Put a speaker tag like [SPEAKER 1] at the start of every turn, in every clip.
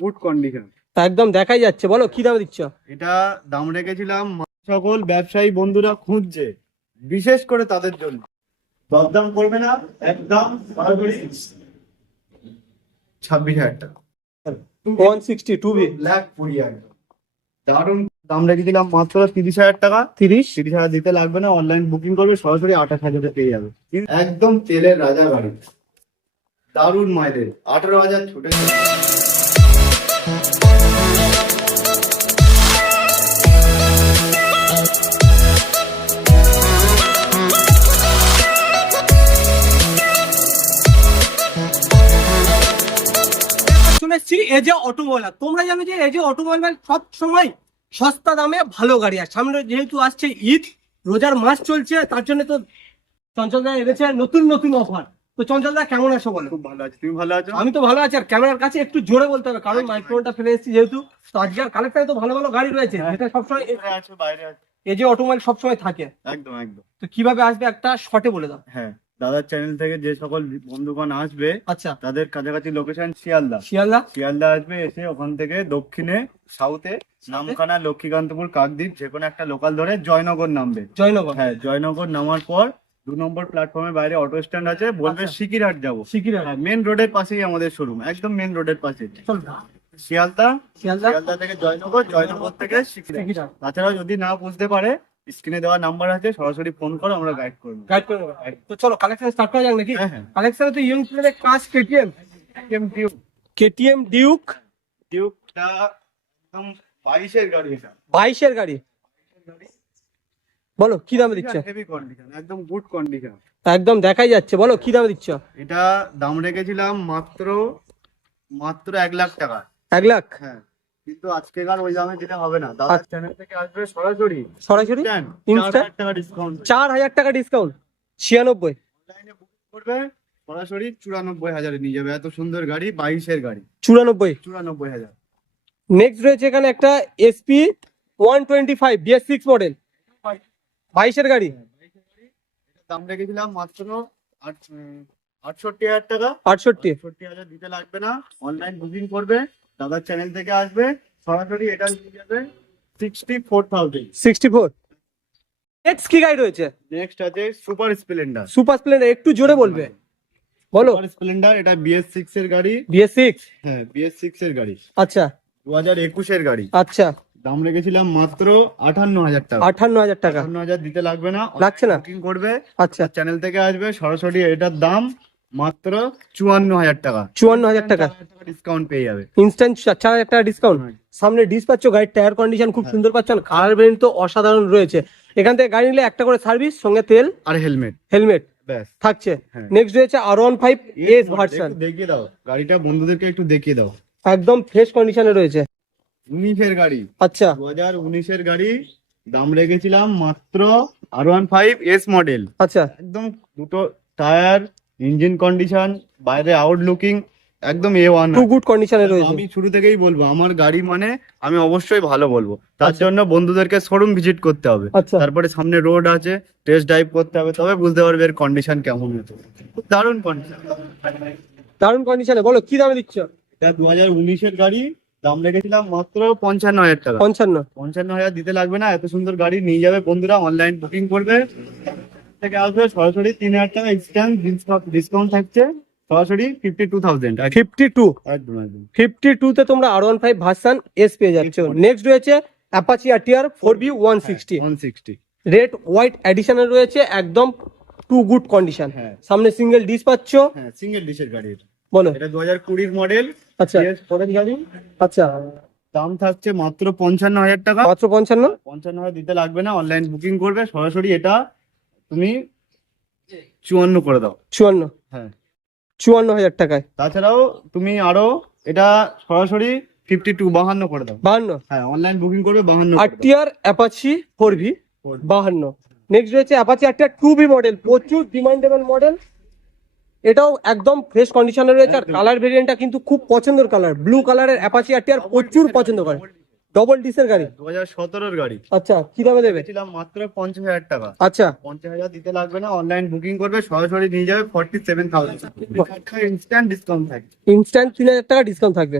[SPEAKER 1] Good condition
[SPEAKER 2] তা একদম দেখাই যাচ্ছে বলো কি দামে দিচ্ছ?
[SPEAKER 1] এটা দাম রেখেছিলাম সকল ব্যবসায়ী বন্ধুরা খুঁজছে বিশেষ করে তাদের জন্য। দরদাম করবে না একদম সরাসরি ছাব্বিশ হাজার টাকা।
[SPEAKER 2] One sixty two B
[SPEAKER 1] lakh কুড়ি হাজার দারুণ দাম রেখেছিলাম মাত্র তিরিশ হাজার টাকা।
[SPEAKER 2] তিরিশ?
[SPEAKER 1] তিরিশ হাজার দিতে লাগবে না অনলাইন বুকিং করবে সরাসরি আঠাশ হাজারে পেয়ে যাবে। একদম তেলের রাজা গাড়ি দারুণ মাইলেজ আঠারো হাজার ছুটে
[SPEAKER 2] চলে এসছি এজে অটোমোবাইল তোমরা জানো যে এজে অটোমোবাইল সব সময় সস্তা দামে ভালো গাড়ি আর সামনে যেহেতু আসছে ঈদ, রোজার মাস চলছে, তার জন্য তো চঞ্চলদা এনেছে নতুন নতুন অফার তো চঞ্চলদা কেমন আছো বলো?
[SPEAKER 1] খুব ভালো আছে। তুমি ভালো আছো?
[SPEAKER 2] আমি তো ভালো আছি আর ক্যামেরার কাছে একটু জোরে বলতে হবে কারণ মাইক্রোফোনটা ফেলে এসেছি যেহেতু। তো আজকের কালেক্টারে তো ভালো ভালো গাড়ি রয়েছে যেটা সবসময়
[SPEAKER 1] বাইরে আছো বাইরে আছো।
[SPEAKER 2] এজে অটোমোবাইল সবসময় থাকে।
[SPEAKER 1] একদম একদম।
[SPEAKER 2] তো কীভাবে আসবে একটা শর্টে বলে দাও।
[SPEAKER 1] হ্যাঁ দাদার চ্যানেল থেকে যে সকল বন্ধুগণ আসবে
[SPEAKER 2] আচ্ছা।
[SPEAKER 1] তাদের কাছাকাছি লোকেশন শিয়ালদা।
[SPEAKER 2] শিয়ালদা?
[SPEAKER 1] শিয়ালদা আসবে এসে ওখান থেকে দক্ষিণে সাউথে নামখানা লক্ষ্মীকান্তপুর কাকদ্বীপ যে কোনো একটা লোকাল ধরে জয়নগর নামবে।
[SPEAKER 2] জয়নগর।
[SPEAKER 1] হ্যাঁ জয়নগর নামার পর দু নম্বর প্ল্যাটফর্মের বাইরে অটো স্ট্যান্ড আছে বলবে
[SPEAKER 2] আচ্ছা।
[SPEAKER 1] সিকিরহাট যাব।
[SPEAKER 2] সিকিরা
[SPEAKER 1] হ্যাঁ মেন রোডের পাশেই আমাদের শোরুম একদম মেন রোডের পাশে শিয়ালদা?
[SPEAKER 2] শিয়ালদা?
[SPEAKER 1] থেকে জয়নগর জয়নগর থেকে সিকিরহাট। তাছাড়াও যদি না বুঝতে পারে স্ক্রিনে দেওয়া নাম্বার আছে সরাসরি ফোন করো আমরা গাইড করব
[SPEAKER 2] গাইড করে দেবো। তো চলো কালেকশন স্টার্ট করা যাক নাকি?
[SPEAKER 1] হ্যাঁ হ্যাঁ।
[SPEAKER 2] কালেকশনে তো ইয়ং প্লেয়ারের কাজ KTM
[SPEAKER 1] KTM Duke
[SPEAKER 2] KTM Duke
[SPEAKER 1] ডিউকটা একদম বাইশের গাড়ি।
[SPEAKER 2] বাইশের গাড়ি? বলো কি দামে দিচ্ছ?
[SPEAKER 1] হেভি কন্ডিশন একদম গুড কন্ডিশন
[SPEAKER 2] একদম দেখাই যাচ্ছে বলো কি দামে দিচ্ছ?
[SPEAKER 1] এটা দাম রেখেছিলাম মাত্র মাত্র এক লাখ টাকা।
[SPEAKER 2] এক লাখ?
[SPEAKER 1] হ্যাঁ কিন্তু আজকেকার ওই দামে দিলে হবে না। দাদার চ্যানেল থেকে আসবে সরাসরি।
[SPEAKER 2] সরাসরি?
[SPEAKER 1] চার হাজার টাকা ডিসকাউন্ট
[SPEAKER 2] চার হাজার টাকা ডিসকাউন্ট ছিয়ানব্বই?
[SPEAKER 1] অনলাইনে বুকিং করবে সরাসরি চুরানব্বই হাজারে নিয়ে যাবে। এত সুন্দর গাড়ি বাইশের গাড়ি।
[SPEAKER 2] চুরানব্বই?
[SPEAKER 1] চুরানব্বই হাজার।
[SPEAKER 2] নেক্সট রয়েছে এখানে একটা SP one twenty five BS six model বাইশের গাড়ি?
[SPEAKER 1] এটার দাম রেখেছিলাম মাত্র আটষট্টি হাজার টাকা।
[SPEAKER 2] আটষট্টি?
[SPEAKER 1] আটষট্টি হাজার দিতে লাগবে না। অনলাইন বুকিং করবে। দাদার চ্যানেল থেকে আসবে। সরাসরি এটা নিয়ে যাবে sixty four thousand
[SPEAKER 2] sixty four next কি গাড়ি রয়েছে?
[SPEAKER 1] নেক্সট আছে সুপার স্প্লেন্ডার
[SPEAKER 2] সুপার স্প্লেন্ডার একটু জোরে বলবে। বলো।
[SPEAKER 1] সুপার স্প্লেন্ডার এটা বিএস সিক্স এর গাড়ি।
[SPEAKER 2] বিএস সিক্স
[SPEAKER 1] হ্যাঁ বিএস সিক্স এর গাড়ি।
[SPEAKER 2] আচ্ছা।
[SPEAKER 1] দু হাজার একুশের গাড়ি।
[SPEAKER 2] আচ্ছা।
[SPEAKER 1] দাম রেখেছিলাম মাত্র আটান্ন হাজার টাকা।
[SPEAKER 2] আটান্ন হাজার টাকা।
[SPEAKER 1] আটান্ন হাজার দিতে লাগবে না
[SPEAKER 2] লাগছে না?
[SPEAKER 1] বুকিং করবে।
[SPEAKER 2] আচ্ছা।
[SPEAKER 1] চ্যানেল থেকে আসবে সরাসরি এটার দাম মাত্র চুয়ান্ন হাজার টাকা।
[SPEAKER 2] চুয়ান্ন হাজার টাকা
[SPEAKER 1] ডিসকাউন্ট পেয়ে যাবে।
[SPEAKER 2] ইনস্ট্যান্ট চার হাজার টাকা ডিসকাউন্ট সামনে ডিস পাচ্ছ গাড়ির টায়ার কন্ডিশন খুব সুন্দর পাচ্ছ কালার ভেরিয়েন্ট তো অসাধারণ রয়েছে। এখান থেকে গাড়ি নিলে একটা করে সার্ভিস সঙ্গে তেল
[SPEAKER 1] আর হেলমেট
[SPEAKER 2] হেলমেট থাকছে।
[SPEAKER 1] হ্যাঁ।
[SPEAKER 2] নেক্সট রয়েছে আর ওয়ান ফাইভ এস ভার্সন
[SPEAKER 1] দেখিয়ে দাও। গাড়িটা বন্ধুদেরকে একটু দেখিয়ে দাও।
[SPEAKER 2] একদম ফ্রেশ কন্ডিশনে রয়েছে।
[SPEAKER 1] উনিশের গাড়ি।
[SPEAKER 2] আচ্ছা।
[SPEAKER 1] দু হাজার উনিশের গাড়ি দাম রেখেছিলাম মাত্র আর ওয়ান ফাইভ এস মডেল
[SPEAKER 2] আচ্ছা।
[SPEAKER 1] একদম দুটো টায়ার ইঞ্জিন কন্ডিশন বাইরে আউটলুকিং একদম এ ওয়ান
[SPEAKER 2] টু গুড কন্ডিশনে রয়েছে।
[SPEAKER 1] আমি শুরু থেকেই বলব আমার গাড়ি মানে আমি অবশ্যই ভালো বলব। তার জন্য বন্ধুদেরকে শোরুম ভিজিট করতে হবে।
[SPEAKER 2] আচ্ছা।
[SPEAKER 1] তারপরে সামনে রোড আছে টেস্ট ড্রাইভ করতে হবে তবে বুঝতে পারবে এর কন্ডিশন কেমন হতো দারুণ কন্ডিশন
[SPEAKER 2] দারুণ কন্ডিশনে বলো কি দামে দিচ্ছ?
[SPEAKER 1] এটা দু হাজার উনিশের গাড়ি দাম রেখেছিলাম মাত্র পঞ্চান্ন হাজার টাকা।
[SPEAKER 2] পঞ্চান্ন।
[SPEAKER 1] পঞ্চান্ন হাজার দিতে লাগবে না এত সুন্দর গাড়ি নিয়ে যাবে বন্ধুরা অনলাইন বুকিং করবে। থেকে আসবে সরাসরি তিন হাজার টাকা ডিসকাউন্ট থাকছে সরাসরি fifty two thousand
[SPEAKER 2] fifty two
[SPEAKER 1] একদম একদম।
[SPEAKER 2] ফিফটি টু তে তোমরা আর ওয়ান ফাইভ ভার্সন এস পেয়ে যাচ্ছ। নেক্সট রয়েছে Apache four B one sixty
[SPEAKER 1] one sixty
[SPEAKER 2] red white এডিশনে রয়েছে একদম টু গুড কন্ডিশন
[SPEAKER 1] হ্যাঁ।
[SPEAKER 2] সামনে সিঙ্গেল ডিস পাচ্ছ।
[SPEAKER 1] হ্যাঁ সিঙ্গেল ডিশের গাড়ি
[SPEAKER 2] বলো।
[SPEAKER 1] এটা দু হাজার কুড়ির মডেল
[SPEAKER 2] আচ্ছা।
[SPEAKER 1] ফোরেন গাড়ি
[SPEAKER 2] আচ্ছা।
[SPEAKER 1] দাম থাকছে মাত্র পঞ্চান্ন হাজার টাকা।
[SPEAKER 2] মাত্র পঞ্চান্ন?
[SPEAKER 1] পঞ্চান্ন হাজার দিতে লাগবে না অনলাইন বুকিং করবে সরাসরি এটা তুমি চুয়ান্ন করে দাও।
[SPEAKER 2] চুয়ান্ন?
[SPEAKER 1] হ্যাঁ।
[SPEAKER 2] চুয়ান্ন হাজার টাকায়?
[SPEAKER 1] তাছাড়াও তুমি আরও এটা সরাসরি ফিফটি টু বাহান্ন করে দাও।
[SPEAKER 2] বাহান্ন?
[SPEAKER 1] হ্যাঁ অনলাইন বুকিং করবে বাহান্ন দাও।
[SPEAKER 2] অ্যাপাচি ফোর ভি বাহান্ন। নেক্সট রয়েছে Apache RTR two B model প্রচুর ডিমান্ডেবল মডেল এটাও একদম ফ্রেশ কন্ডিশনে রয়েছে আর। কালার ভেরিয়েন্টটা কিন্তু খুব পছন্দের কালার ব্লু কালারের অ্যাপাচি আরটিআর প্রচুর পছন্দ করে। ডবল ডিসের গাড়ি।
[SPEAKER 1] দু হাজার সতেরোর গাড়ি।
[SPEAKER 2] আচ্ছা কি দামে দেবে?
[SPEAKER 1] ছিলাম মাত্র পঞ্চাশ হাজার টাকা।
[SPEAKER 2] আচ্ছা।
[SPEAKER 1] পঞ্চাশ হাজার দিতে লাগবে না অনলাইন বুকিং করবে সরাসরি নিয়ে যাবে forty seven thousand instant discount থাকে
[SPEAKER 2] ইনস্ট্যান্ট তিন হাজার টাকা ডিসকাউন্ট থাকবে।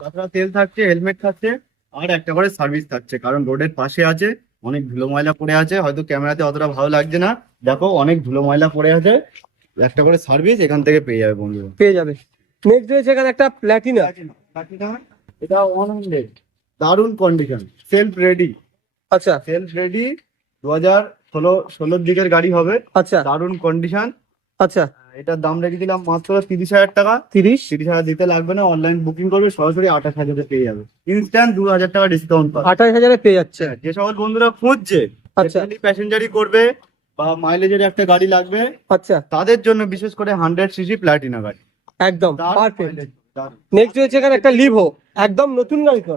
[SPEAKER 1] তাছাড়া তেল থাকছে হেলমেট থাকছে আর একটা করে সার্ভিস থাকছে কারণ রোডের পাশে আছে অনেক ধুলো ময়লা পড়ে আছে হয়তো ক্যামেরাতে অতটা ভালো লাগছে না। দেখো অনেক ধুলো ময়লা পড়ে আছে। একটা করে সার্ভিস এখান থেকে পেয়ে যাবে বন্ধুরা
[SPEAKER 2] পেয়ে যাবে। নেক্সট রয়েছে এখানে একটা প্ল্যাটিনা
[SPEAKER 1] এটা ওয়ান হান্ড্রেড দারুণ কন্ডিশন সেলফ রেডি
[SPEAKER 2] আচ্ছা।
[SPEAKER 1] সেলফ রেডি দু হাজার ষোলো ষোলোর দিকের গাড়ি হবে।
[SPEAKER 2] আচ্ছা।
[SPEAKER 1] দারুণ কন্ডিশন
[SPEAKER 2] আচ্ছা।
[SPEAKER 1] এটার দাম রেখে দিলাম মাত্র তিরিশ হাজার টাকা।
[SPEAKER 2] তিরিশ?
[SPEAKER 1] তিরিশ হাজার দিতে লাগবে না অনলাইন বুকিং করবে সরাসরি আঠাশ হাজারে পেয়ে যাবে। ইনস্ট্যান্ট দু হাজার টাকা ডিসকাউন্ট পাবে।
[SPEAKER 2] আঠাশ হাজারে পেয়ে যাচ্ছে।
[SPEAKER 1] যে সকল বন্ধুরা খুঁজছে
[SPEAKER 2] আচ্ছা।
[SPEAKER 1] প্যাসেঞ্জারি করবে। বা মাইলেজের একটা গাড়ি লাগবে।
[SPEAKER 2] আচ্ছা।
[SPEAKER 1] তাদের জন্য বিশেষ করে হান্ড্রেড সিসি প্লাটিনা গাড়ি।
[SPEAKER 2] একদম পারফেক্ট নেক্সট রয়েছে এখানে একটা লিভো একদম নতুন গাড়ি তো।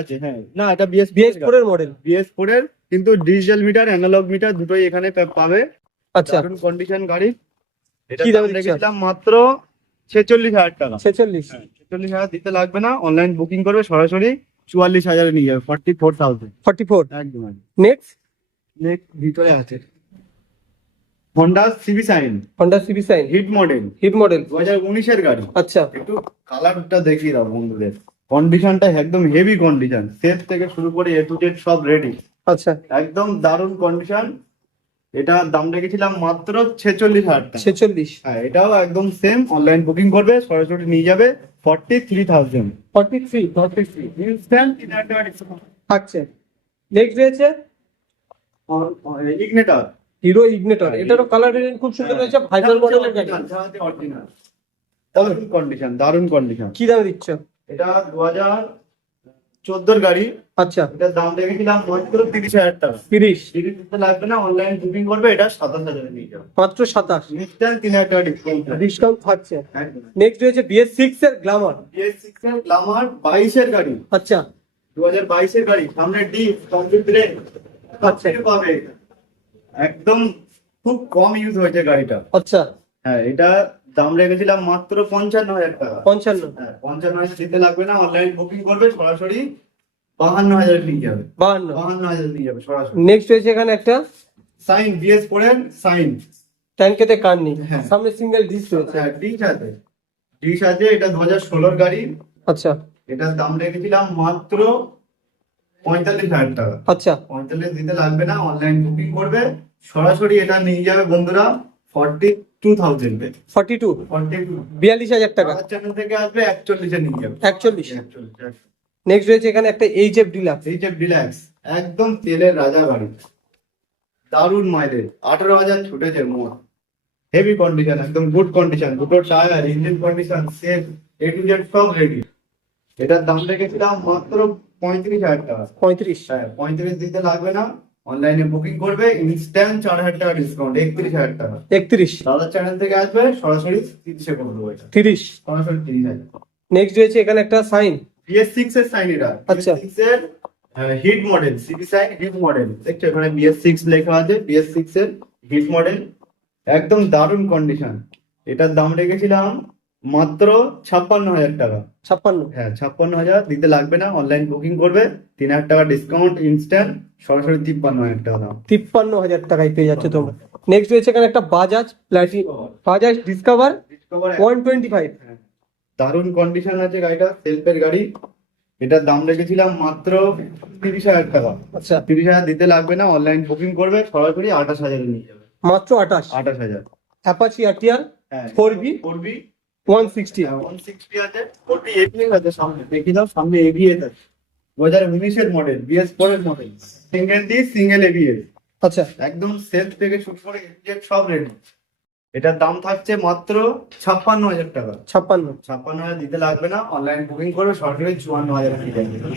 [SPEAKER 1] আছে হ্যাঁ। না এটা বিএস
[SPEAKER 2] বিএস ফোর এর মডেল
[SPEAKER 1] বিএস ফোর এর কিন্তু ডিজিটাল মিটার অ্যানালগ মিটার দুটোই এখানে পাবে।
[SPEAKER 2] আচ্ছা।
[SPEAKER 1] কন্ডিশন গাড়ি। এটা
[SPEAKER 2] কি দাম
[SPEAKER 1] রেখেছিলাম মাত্র ছেচল্লিশ হাজার টাকা।
[SPEAKER 2] ছেচল্লিশ।
[SPEAKER 1] ছেচল্লিশ হাজার দিতে লাগবে না অনলাইন বুকিং করবে সরাসরি। চুয়াল্লিশ হাজারে নিয়ে যাবে forty four thousand
[SPEAKER 2] forty four
[SPEAKER 1] একদম।
[SPEAKER 2] নেক্সট
[SPEAKER 1] নেক্সট ভিতরে আছে। Honda CB Shine
[SPEAKER 2] Honda CB Shine
[SPEAKER 1] hit model
[SPEAKER 2] hit model
[SPEAKER 1] দু হাজার উনিশের গাড়ি।
[SPEAKER 2] আচ্ছা।
[SPEAKER 1] একটু কালারটা দেখিয়ে দাও বন্ধুদের। কন্ডিশনটা একদম হেভি কন্ডিশন সেট থেকে শুরু করে এ টু জেড সব রেডি
[SPEAKER 2] আচ্ছা।
[SPEAKER 1] একদম দারুণ কন্ডিশন এটা দাম রেখেছিলাম মাত্র ছেচল্লিশ হাজার
[SPEAKER 2] ছেচল্লিশ।
[SPEAKER 1] হ্যাঁ এটাও একদম সেম অনলাইন বুকিং করবে সরাসরি নিয়ে যাবে। Forty three thousand
[SPEAKER 2] forty three
[SPEAKER 1] forty three instant
[SPEAKER 2] থাকছে নেক্সট রয়েছে?
[SPEAKER 1] ইগনেটার
[SPEAKER 2] হিরো ইগনেটর এটারও কালার ভেরিয়েন্ট খুব সুন্দর রয়েছে ভাইজার মডেলের গাড়ি।
[SPEAKER 1] দারুণ কন্ডিশন দারুণ কন্ডিশন
[SPEAKER 2] কি দামে দিচ্ছ
[SPEAKER 1] এটা দু হাজার চোদ্দোর গাড়ি।
[SPEAKER 2] আচ্ছা।
[SPEAKER 1] এটার দাম রেখেছিলাম মাত্র তিরিশ হাজার টাকা।
[SPEAKER 2] তিরিশ।
[SPEAKER 1] দিতে লাগবে না অনলাইন বুকিং করবে এটা সাতাশ হাজারে নিয়ে যাবে
[SPEAKER 2] মাত্র সাতাশ।
[SPEAKER 1] ইনস্ট্যান্ট তিন হাজার টাকা ডিসকাউন্ট
[SPEAKER 2] ডিসকাউন্ট থাকছে। নেক্সট রয়েছে বিএস সিক্স এর গ্লামার
[SPEAKER 1] বিএস সিক্স এর গ্লামার বাইশের গাড়ি।
[SPEAKER 2] আচ্ছা।
[SPEAKER 1] দু হাজার বাইশের গাড়ি সামনে ডিপ কমপ্লিট ব্রেক
[SPEAKER 2] আচ্ছা।
[SPEAKER 1] পাবে একদম খুব কম ইউজ হয়েছে গাড়িটা।
[SPEAKER 2] আচ্ছা।
[SPEAKER 1] হ্যাঁ এটা দাম রেখেছিলাম মাত্র পঞ্চান্ন হাজার টাকা।
[SPEAKER 2] পঞ্চান্ন।
[SPEAKER 1] হ্যাঁ পঞ্চান্ন হাজার দিতে লাগবে না অনলাইন বুকিং করবে সরাসরি বাহান্ন হাজার নিয়ে যাবে।
[SPEAKER 2] বাহান্ন।
[SPEAKER 1] বাহান্ন হাজার নিয়ে যাবে সরাসরি।
[SPEAKER 2] নেক্সট রয়েছে এখানে একটা।
[SPEAKER 1] সাইন বিএস ফোরের সাইন
[SPEAKER 2] ট্যাঙ্কেতে কান নেই।
[SPEAKER 1] হ্যাঁ।
[SPEAKER 2] সামনে সিঙ্গেল ডিস রয়েছে।
[SPEAKER 1] হ্যাঁ ডিশ আছে। ডিশ আছে এটা দু হাজার ষোলোর গাড়ি।
[SPEAKER 2] আচ্ছা।
[SPEAKER 1] এটার দাম রেখেছিলাম মাত্র পঁয়তাল্লিশ হাজার টাকা।
[SPEAKER 2] আচ্ছা।
[SPEAKER 1] পঁয়তাল্লিশ দিতে লাগবে না অনলাইন বুকিং করবে। সরাসরি এটা নিয়ে যাবে বন্ধুরা forty two thousand
[SPEAKER 2] forty two
[SPEAKER 1] forty two
[SPEAKER 2] বিয়াল্লিশ হাজার টাকা।
[SPEAKER 1] চ্যানেল থেকে আসবে একচল্লিশে নিয়ে যাবে।
[SPEAKER 2] একচল্লিশ
[SPEAKER 1] একচল্লিশ।
[SPEAKER 2] নেক্সট রয়েছে এখানে একটা এইচ এফ ডিলাক্স
[SPEAKER 1] এই যে ডিল্যাক্স একদম তেলের রাজা গাড়ি দারুণ মাইলেজ আঠারো হাজার ছুটেছে মোট। হেভি কন্ডিশন একদম গুড কন্ডিশন দুটো tyre engine condition safe A to Z সব রেডি এটার দাম রেখেছিলাম মাত্র পঁয়ত্রিশ হাজার টাকা।
[SPEAKER 2] পঁয়ত্রিশ।
[SPEAKER 1] হ্যাঁ পঁয়ত্রিশ দিতে লাগবে না অনলাইনে বুকিং করবে ইনস্ট্যান্ট চার হাজার টাকা ডিসকাউন্ট একত্রিশ হাজার টাকা।
[SPEAKER 2] একত্রিশ।
[SPEAKER 1] দাদার চ্যানেল থেকে আসবে সরাসরি তিরিশে করে দেবো এটা।
[SPEAKER 2] তিরিশ।
[SPEAKER 1] সরাসরি তিরিশ হাজার।
[SPEAKER 2] নেক্সট রয়েছে এখানে একটা সাইন
[SPEAKER 1] বিএস সিক্স এর সাইন এটা।
[SPEAKER 2] আচ্ছা।
[SPEAKER 1] এর hit model CB Shine hit model দেখছ এখানে বিএস সিক্স লেখা আছে বিএস সিক্স এর হিট মডেল একদম দারুণ কন্ডিশন এটার দাম রেখেছিলাম মাত্র ছাপ্পান্ন হাজার টাকা।
[SPEAKER 2] ছাপ্পান্ন।
[SPEAKER 1] হ্যাঁ ছাপ্পান্ন হাজার দিতে লাগবে না অনলাইন বুকিং করবে। তিন হাজার টাকা ডিসকাউন্ট ইনস্ট্যান্ট সরাসরি তিপ্পান্ন হাজার টাকা দাম।
[SPEAKER 2] তিপ্পান্ন হাজার টাকায় পেয়ে যাচ্ছে তোমরা। নেক্সট রয়েছে এখানে একটা Bajaj প্লাটি Bajaj Discover one twenty five
[SPEAKER 1] দারুণ কন্ডিশন আছে গাড়িটা সেলফের গাড়ি। এটার দাম রেখেছিলাম মাত্র তিরিশ হাজার টাকা।
[SPEAKER 2] আচ্ছা।
[SPEAKER 1] তিরিশ হাজার দিতে লাগবে না অনলাইন বুকিং করবে সরাসরি আঠাশ হাজারে নিয়ে যাবে।
[SPEAKER 2] মাত্র আঠাশ?
[SPEAKER 1] আঠাশ হাজার।
[SPEAKER 2] অ্যাপাচি আরটিআর
[SPEAKER 1] হ্যাঁ।
[SPEAKER 2] 4B?
[SPEAKER 1] Four B
[SPEAKER 2] one sixty
[SPEAKER 1] one sixty আছে ফোরটি এবিএস আছে সামনে। দেখি দাও সামনে এবিএস আছে। দু হাজার উনিশের মডেল বিএস ফোরের model single D single ABS
[SPEAKER 2] আচ্ছা।
[SPEAKER 1] একদম সেলফ থেকে শুরু করে সব রেডি এটার দাম থাকছে মাত্র ছাপ্পান্ন হাজার টাকা।
[SPEAKER 2] ছাপ্পান্ন।
[SPEAKER 1] ছাপ্পান্ন হাজার দিতে লাগবে না অনলাইন বুকিং করে সরাসরি চুয়ান্ন হাজার নিয়ে যাবে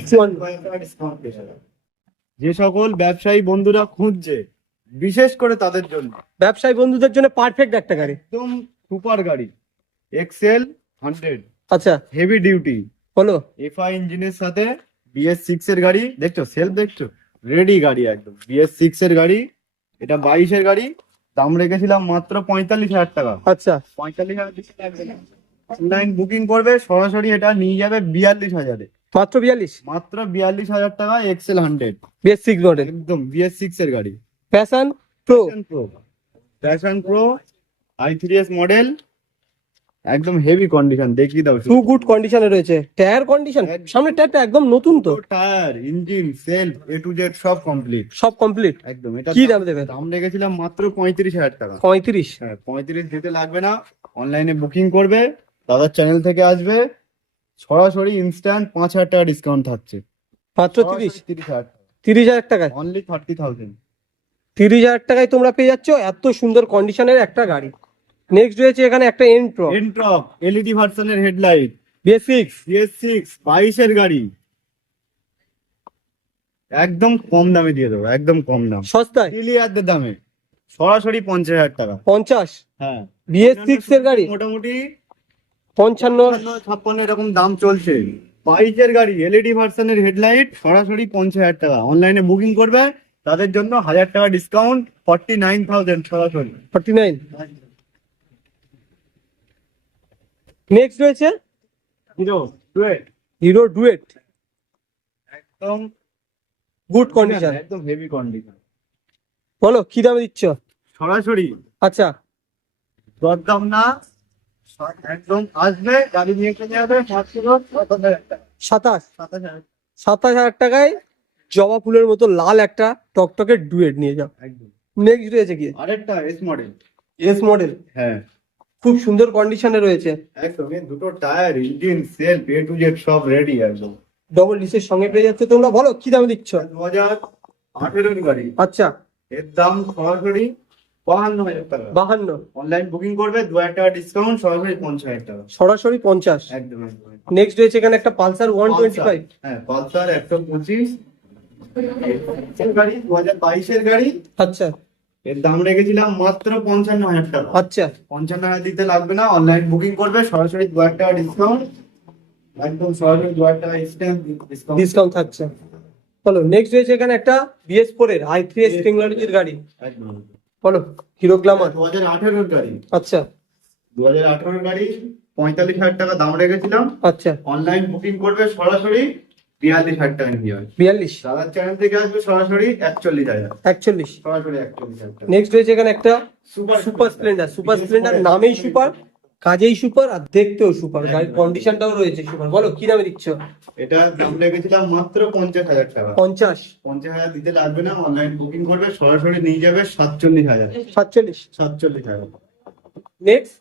[SPEAKER 1] ডিসকাউন্ট পেয়ে যাবে। যে সকল ব্যবসায়ী বন্ধুরা খুঁজছে বিশেষ করে তাদের জন্য।
[SPEAKER 2] ব্যবসায়ী বন্ধুদের জন্য পারফেক্ট একটা গাড়ি।
[SPEAKER 1] একদম সুপার গাড়ি। এক্সেল হান্ড্রেড
[SPEAKER 2] আচ্ছা।
[SPEAKER 1] হেভি ডিউটি
[SPEAKER 2] বলো।
[SPEAKER 1] এফআই ইঞ্জিনের সাথে বিএস সিক্স এর গাড়ি। দেখছ? সেলফ দেখছ? রেডি গাড়ি একদম। বিএস সিক্স এর গাড়ি। এটা বাইশের গাড়ি। দাম রেখেছিলাম মাত্র পঁয়তাল্লিশ হাজার টাকা।
[SPEAKER 2] আচ্ছা।
[SPEAKER 1] পঁয়তাল্লিশ হাজার অনলাইন বুকিং করবে সরাসরি এটা নিয়ে যাবে বিয়াল্লিশ হাজারে।
[SPEAKER 2] মাত্র বিয়াল্লিশ?
[SPEAKER 1] মাত্র বিয়াল্লিশ হাজার টাকা XL hundred
[SPEAKER 2] BS six model
[SPEAKER 1] একদম বিএস সিক্স এর গাড়ি।
[SPEAKER 2] Fashion Pro
[SPEAKER 1] Pro Passion Pro I three S model একদম হেভি কন্ডিশন দেখিয়ে দাও
[SPEAKER 2] টু গুড কন্ডিশনে রয়েছে। টায়ার কন্ডিশন সামনে টায়ারটা একদম নতুন তো।
[SPEAKER 1] Tyre engine self A to Z সব কমপ্লিট
[SPEAKER 2] সব কমপ্লিট
[SPEAKER 1] একদম এটা
[SPEAKER 2] কি দাম দেবেন?
[SPEAKER 1] দাম রেখেছিলাম মাত্র পঁয়ত্রিশ হাজার টাকা।
[SPEAKER 2] পঁয়ত্রিশ?
[SPEAKER 1] হ্যাঁ পঁয়ত্রিশ দিতে লাগবে না। অনলাইনে বুকিং করবে। দাদার চ্যানেল থেকে আসবে। সরাসরি ইনস্ট্যান্ট পাঁচ হাজার টাকা ডিসকাউন্ট থাকছে।
[SPEAKER 2] মাত্র তিরিশ?
[SPEAKER 1] তিরিশ হাজার
[SPEAKER 2] তিরিশ হাজার টাকায়?
[SPEAKER 1] অনলি থার্টি থাউজেন্ড
[SPEAKER 2] তিরিশ হাজার টাকায় তোমরা পেয়ে যাচ্ছ এত সুন্দর কন্ডিশনের একটা গাড়ি। নেক্সট রয়েছে এখানে একটা এন্ট্রো
[SPEAKER 1] এন্ট্রক এলইডি ভার্সনের হেডলাইট সিএস সিক্স বাইশের গাড়ি। একদম কম দামে দিয়ে দেবো একদম কম দাম।
[SPEAKER 2] সস্তায়?
[SPEAKER 1] ক্লিয়ারদের দামে। সরাসরি পঞ্চাশ হাজার টাকা।
[SPEAKER 2] পঞ্চাশ?
[SPEAKER 1] হ্যাঁ।
[SPEAKER 2] বিএস সিক্স এর গাড়ি?
[SPEAKER 1] মোটামুটি
[SPEAKER 2] পঞ্চান্ন।
[SPEAKER 1] ছাপ্পান্ন এরকম দাম চলছে। বাইশের গাড়ি এলইডি ভার্সনের হেডলাইট সরাসরি পঞ্চাশ হাজার টাকা। অনলাইনে বুকিং করবে তাদের জন্য হাজার টাকা ডিসকাউন্ট ফর্টি নাইন থাউজেন্ড সরাসরি।
[SPEAKER 2] ফর্টি নাইন নেক্সট রয়েছে?
[SPEAKER 1] হিরো ডুয়েট
[SPEAKER 2] হিরো ডুয়েট
[SPEAKER 1] একদম
[SPEAKER 2] গুড কন্ডিশন
[SPEAKER 1] একদম হেভি কন্ডিশন
[SPEAKER 2] বলো কি দামে দিচ্ছ?
[SPEAKER 1] সরাসরি।
[SPEAKER 2] আচ্ছা।
[SPEAKER 1] দরদাম না একদম আসবে গাড়ি নিয়ে চলে যাবে সাতাশ সাতাশ হাজার
[SPEAKER 2] টাকায় জবা ফুলের মতো লাল একটা টকটকের ডুয়েট নিয়ে যাও।
[SPEAKER 1] একদম।
[SPEAKER 2] নেক্সট রয়েছে কি?
[SPEAKER 1] আরেকটা এস মডেল
[SPEAKER 2] এস মডেল
[SPEAKER 1] হ্যাঁ।
[SPEAKER 2] খুব সুন্দর কন্ডিশনে রয়েছে।
[SPEAKER 1] দুটো tyre engine self A to Z সব রেডি একদম।
[SPEAKER 2] ডবল ডিসের সঙ্গে পেয়ে যাচ্ছে। তোমরা বলো কি দামে দিচ্ছ?
[SPEAKER 1] দু হাজার আঠেরোর গাড়ি
[SPEAKER 2] আচ্ছা।
[SPEAKER 1] এর দাম সরাসরি বাহান্ন হাজার টাকা।
[SPEAKER 2] বাহান্ন।
[SPEAKER 1] অনলাইন বুকিং করবে দু হাজার টাকা ডিসকাউন্ট সরাসরি পঞ্চাশ হাজার টাকা।
[SPEAKER 2] সরাসরি পঞ্চাশ।
[SPEAKER 1] একদম।
[SPEAKER 2] নেক্সট রয়েছে এখানে একটা পালসার ওয়ান টোয়েন্টি ফাইভ
[SPEAKER 1] হ্যাঁ পালসার একশো পঁচিশ। গাড়ি দু হাজার বাইশের গাড়ি।
[SPEAKER 2] আচ্ছা।
[SPEAKER 1] এর দাম রেখেছিলাম মাত্র পঞ্চান্ন হাজার টাকা।
[SPEAKER 2] আচ্ছা।
[SPEAKER 1] পঞ্চান্ন হাজার দিতে লাগবে না অনলাইন বুকিং করবে সরাসরি দু হাজার টাকা ডিসকাউন্ট একদম সরাসরি দু হাজার টাকা ডিসকাউন্ট
[SPEAKER 2] ডিসকাউন্ট থাকছে। বলো নেক্সট রয়েছে এখানে একটা বিএস ফোর এর আই থ্রি এস টেকনোলজির গাড়ি। বলো হিরো গ্লামার
[SPEAKER 1] দু হাজার আঠেরোর গাড়ি।
[SPEAKER 2] আচ্ছা।
[SPEAKER 1] দু হাজার আঠেরোর গাড়ি পঁয়তাল্লিশ হাজার টাকা দাম রেখেছিলাম।
[SPEAKER 2] আচ্ছা।
[SPEAKER 1] অনলাইন বুকিং করবে সরাসরি বিয়াল্লিশ হাজার টাকা নিয়ে
[SPEAKER 2] বিয়াল্লিশ?
[SPEAKER 1] দাদার চ্যানেল থেকে আসবে সরাসরি একচল্লিশ হাজার।
[SPEAKER 2] একচল্লিশ?
[SPEAKER 1] সরাসরি একচল্লিশ হাজার
[SPEAKER 2] নেক্সট রয়েছে এখানে একটা
[SPEAKER 1] super
[SPEAKER 2] Super Splendor Super Splendor নামেই সুপার কাজেই সুপার আর দেখতেও সুপার গাড়ির কন্ডিশনটাও রয়েছে সুপার বলো কি দামে দিচ্ছ?
[SPEAKER 1] এটা দাম রেখেছিলাম মাত্র পঞ্চাশ হাজার টাকা।
[SPEAKER 2] পঞ্চাশ?
[SPEAKER 1] পঞ্চাশ হাজার দিতে লাগবে না অনলাইন বুকিং করবে সরাসরি নিয়ে যাবে সাতচল্লিশ হাজার।
[SPEAKER 2] সাতচল্লিশ।
[SPEAKER 1] সাতচল্লিশ হাজার।
[SPEAKER 2] নেক্সট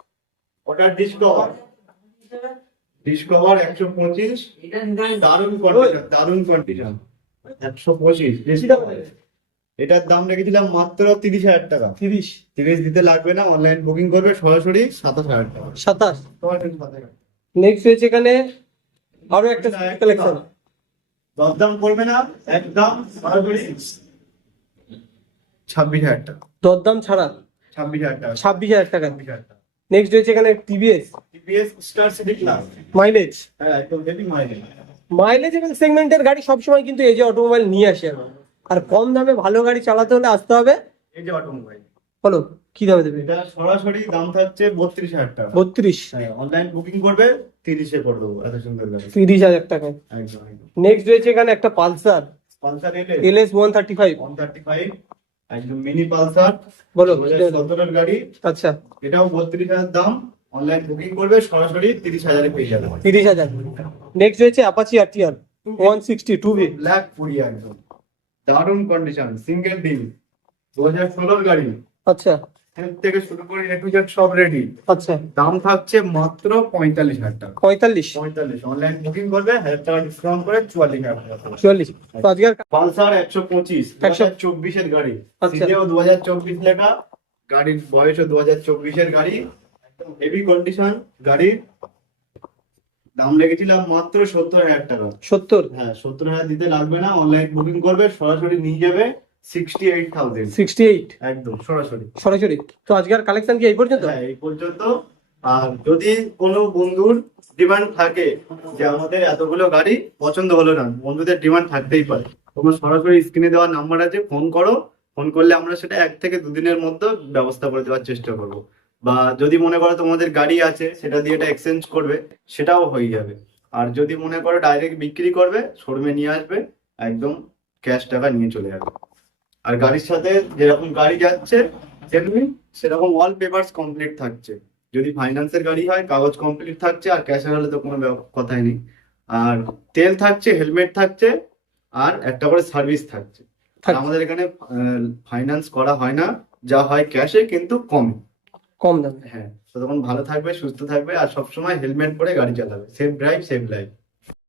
[SPEAKER 1] ওটা ডিসকভার ডিসকভার একশো পঁচিশ দারুণ কন্ডিশন দারুণ কন্ডিশন একশো পঁচিশ এটার দাম রেখেছিলাম মাত্র তিরিশ হাজার টাকা।
[SPEAKER 2] তিরিশ।
[SPEAKER 1] তিরিশ দিতে লাগবে না অনলাইন বুকিং করবে সরাসরি সাতাশ হাজার টাকা।
[SPEAKER 2] সাতাশ। নেক্সট রয়েছে এখানে আরও একটা কালেকশন
[SPEAKER 1] দরদাম করবে না একদম সরাসরি ছাব্বিশ হাজার টাকা।
[SPEAKER 2] দরদাম ছাড়া।
[SPEAKER 1] ছাব্বিশ হাজার টাকা।
[SPEAKER 2] ছাব্বিশ হাজার টাকা।
[SPEAKER 1] ছাব্বিশ হাজার টাকা।
[SPEAKER 2] নেক্সট রয়েছে এখানে TVS
[SPEAKER 1] TVS Star City class
[SPEAKER 2] mileage
[SPEAKER 1] হ্যাঁ একদম হেভি মাইলেজ
[SPEAKER 2] মাইলেজ এবং সেগমেন্টের গাড়ি সবসময় কিন্তু এজে অটোমোবাইল নিয়ে আসে আর কম দামে ভালো গাড়ি চালাতে হলে আসতে হবে
[SPEAKER 1] যে অটোমোবাইল
[SPEAKER 2] বলো কি দামে দেবে?
[SPEAKER 1] এটা সরাসরি দাম থাকছে বত্রিশ হাজার টাকা।
[SPEAKER 2] বত্রিশ?
[SPEAKER 1] হ্যাঁ অনলাইন বুকিং করবে তিরিশে করে দেবো এত সুন্দর
[SPEAKER 2] তিরিশ হাজার
[SPEAKER 1] একদম
[SPEAKER 2] নেক্সট রয়েছে এখানে একটা পালসার।
[SPEAKER 1] পালসার এলে
[SPEAKER 2] L S one thirty five
[SPEAKER 1] one thirty five একদম মিনি পালসার
[SPEAKER 2] বলো
[SPEAKER 1] সতেরোর গাড়ি।
[SPEAKER 2] আচ্ছা।
[SPEAKER 1] এটাও বত্রিশ হাজার দাম অনলাইন বুকিং করবে সরাসরি তিরিশ হাজারে পেয়ে যাবে।
[SPEAKER 2] তিরিশ হাজার। নেক্সট রয়েছে Apache RTR one sixty two B
[SPEAKER 1] black Puri একদম। দারুণ কন্ডিশন সিঙ্গেল ডিল দু হাজার ষোলোর গাড়ি।
[SPEAKER 2] আচ্ছা।
[SPEAKER 1] থেকে শুরু করে এ সব রেডি
[SPEAKER 2] আচ্ছা।
[SPEAKER 1] দাম থাকছে মাত্র পঁয়তাল্লিশ হাজার টাকা।
[SPEAKER 2] পঁয়তাল্লিশ?
[SPEAKER 1] পঁয়তাল্লিশ। অনলাইন বুকিং করবে হাজার টাকা ডিসকাউন্ট করে চুয়াল্লিশ হাজার টাকা
[SPEAKER 2] চুয়াল্লিশ।
[SPEAKER 1] পালসার একশো পঁচিশ
[SPEAKER 2] একশো-
[SPEAKER 1] চব্বিশের গাড়ি।
[SPEAKER 2] আচ্ছা।
[SPEAKER 1] সিজেও দু হাজার চব্বিশ লেখা। গাড়ির বয়সও দু হাজার চব্বিশের গাড়ি। একদম হেভি কন্ডিশন গাড়ির। দাম লেগেছিলাম মাত্র সত্তর হাজার টাকা।
[SPEAKER 2] সত্তর?
[SPEAKER 1] হ্যাঁ সত্তর হাজার দিতে লাগবে না। অনলাইন বুকিং করবে সরাসরি নিয়ে যাবে। Sixty eight thousand
[SPEAKER 2] sixty eight
[SPEAKER 1] একদম সরাসরি।
[SPEAKER 2] সরাসরি? তো কালেকশন কি এই পর্যন্ত?
[SPEAKER 1] হ্যাঁ এই পর্যন্ত। আর যদি কোনো বন্ধুর ডিমান্ড থাকে যে আমাদের এতগুলো গাড়ি পছন্দ হলো না বন্ধুদের ডিমান্ড থাকতেই পারে। তোমরা সরাসরি স্ক্রিনে দেওয়া নাম্বার আছে ফোন করো। ফোন করলে আমরা সেটা এক থেকে দুদিনের মধ্যে ব্যবস্থা করে দেওয়ার চেষ্টা করব। বা যদি মনে করো তোমাদের গাড়ি আছে সেটা দিয়ে এটা এক্সচেঞ্জ করবে সেটাও হয়ে যাবে। আর যদি মনে করো ডাইরেক্ট বিক্রি করবে শোরুমে নিয়ে আসবে একদম ক্যাশ টাকা নিয়ে চলে যাবে আর গাড়ির সাথে যেরকম গাড়ি যাচ্ছে সেরকম সেরকম অল পেপারস কমপ্লিট থাকছে। যদি ফাইন্যান্সের গাড়ি হয় কাগজ কমপ্লিট থাকছে আর ক্যাশের হলে তো কোনো কথাই নেই। আর তেল থাকছে হেলমেট থাকছে আর একটা করে সার্ভিস থাকছে। আমাদের এখানে ফাইন্যান্স করা হয় না যা হয় ক্যাশে কিন্তু কম।
[SPEAKER 2] কম দামে।
[SPEAKER 1] হ্যাঁ তখন ভালো থাকবে সুস্থ থাকবে আর সবসময় হেলমেট পরে গাড়ি চালাবে। Safe drive safe life